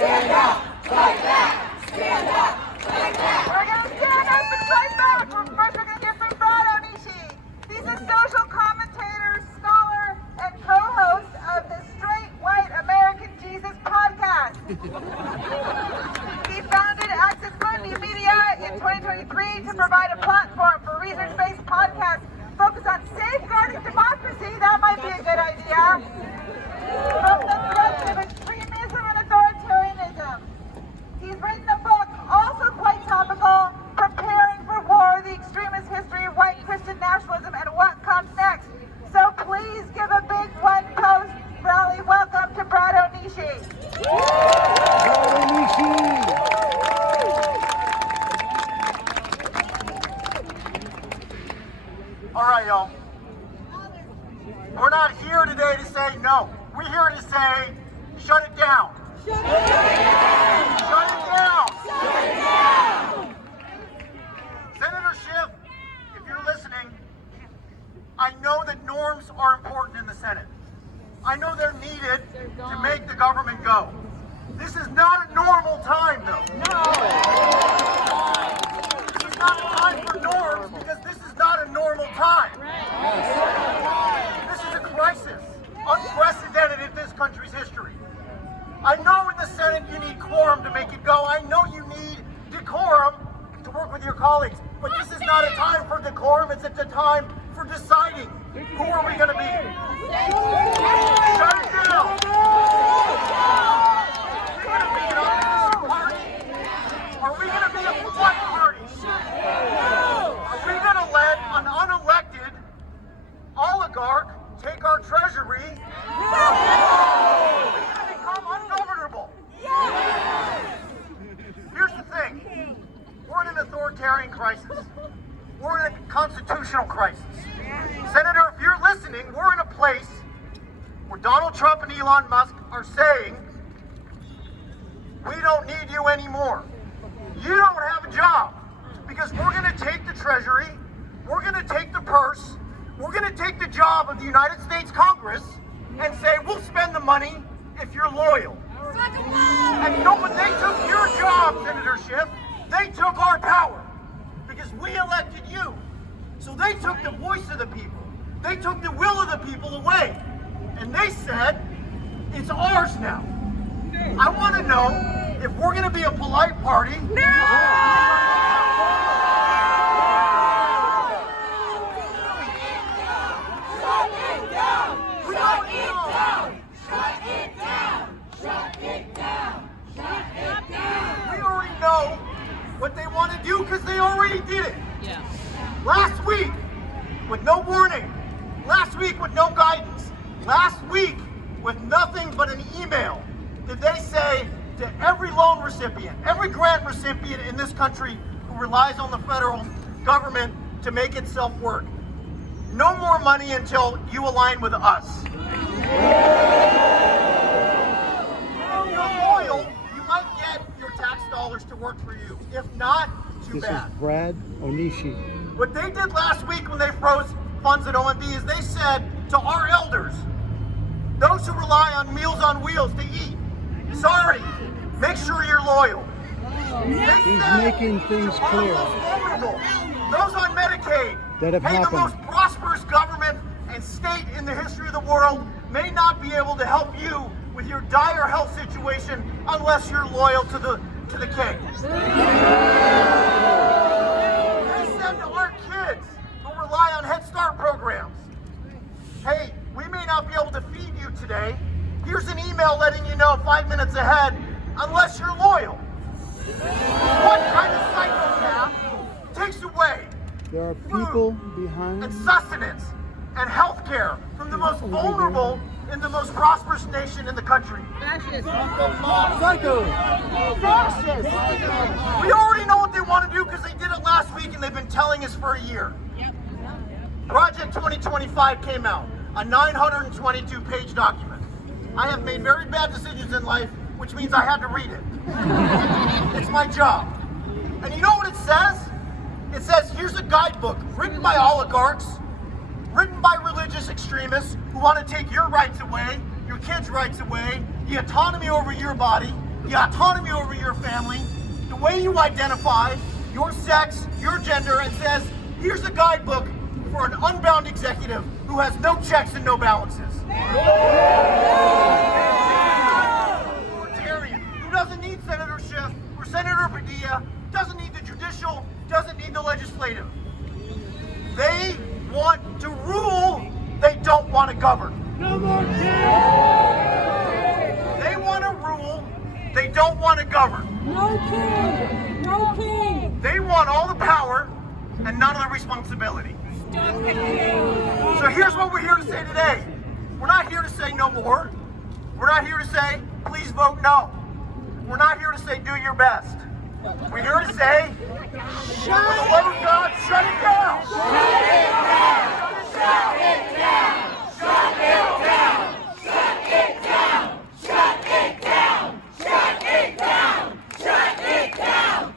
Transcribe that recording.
Stand up, fight back. Stand up, fight back. We're going to stand up and fight back. First, we're going to hear from Onishi. He's a social commentator, scholar, and co-host of the Straight White American Jesus podcast. He founded Axis Mundi Media in 2023 to provide a platform for research-based podcasts focused on safeguarding democracy. That might be a good idea. From the threats of extremism and authoritarianism. He's written a book, also quite topical, Preparing for War, the Extremist History of White Christian Nationalism and What Comes Next. So please give a big one-post rally welcome to Brad Onishi. All right, y'all. We're not here today to say no. We're here to say, shut it down. Shut it down. Shut it down. Shut it down. Senator Schiff, if you're listening, I know that norms are important in the Senate. I know they're needed to make the government go. This is not a normal time, though. No. This is not a time for norms because this is not a normal time. This is a crisis, unprecedented in this country's history. I know in the Senate you need quorum to make it go. I know you need decorum to work with your colleagues. But this is not a time for decorum. It's a time for deciding who are we going to be. Shut it down. Are we going to be an opposition party? Are we going to be a block party? Are we going to let an unelected oligarch take our treasury? Are we going to become ungovernable? Here's the thing. We're in an authoritarian crisis. We're in a constitutional crisis. Senator, if you're listening, we're in a place where Donald Trump and Elon Musk are saying, we don't need you anymore. You don't have a job because we're going to take the treasury, we're going to take the purse, we're going to take the job of the United States Congress and say, we'll spend the money if you're loyal. And you know what? They took your job, Senator Schiff. They took our power because we elected you. So they took the voice of the people. They took the will of the people away. And they said, it's ours now. I want to know if we're going to be a polite party. What they want to do because they already did it. Yeah. Last week, with no warning. Last week with no guidance. Last week with nothing but an email. Did they say to every loan recipient, every grant recipient in this country who relies on the federal government to make itself work, no more money until you align with us. You're loyal, you might get your tax dollars to work for you. If not, too bad. This is Brad Onishi. What they did last week when they froze funds at OMB is they said to our elders, those who rely on Meals on Wheels to eat, sorry, make sure you're loyal. He's making things clear. Those on Medicaid, that have happened. The most prosperous government and state in the history of the world may not be able to help you with your dire health situation unless you're loyal to the king. They said to our kids who rely on Head Start programs, hey, we may not be able to feed you today. Here's an email letting you know 5 minutes ahead, unless you're loyal. What kind of psychopath takes away there are people behind and sustenance and health care from the most vulnerable in the most prosperous nation in the country? Fascist. Psycho. Fascist. We already know what they want to do because they did it last week and they've been telling us for a year. Project 2025 came out, a 922-page document. I have made very bad decisions in life, which means I had to read it. It's my job. And you know what it says? It says, here's a guidebook written by oligarchs, written by religious extremists who want to take your rights away, your kids' rights away, the autonomy over your body, the autonomy over your family, the way you identify, your sex, your gender, and says, here's a guidebook for an unbound executive who has no checks and no balances. Authoritarian, who doesn't need Senator Schiff or Senator Padilla, doesn't need the judicial, doesn't need the legislative. They want to rule, they don't want to govern. No more king! They want to rule, they don't want to govern. No king! No king! They want all the power and none of the responsibility. Stop the king! So here's what we're here to say today. We're not here to say no more. We're not here to say, please vote no. We're not here to say, do your best. We're here to say, for the love of God, shut it down! Shut it down! Shut it down!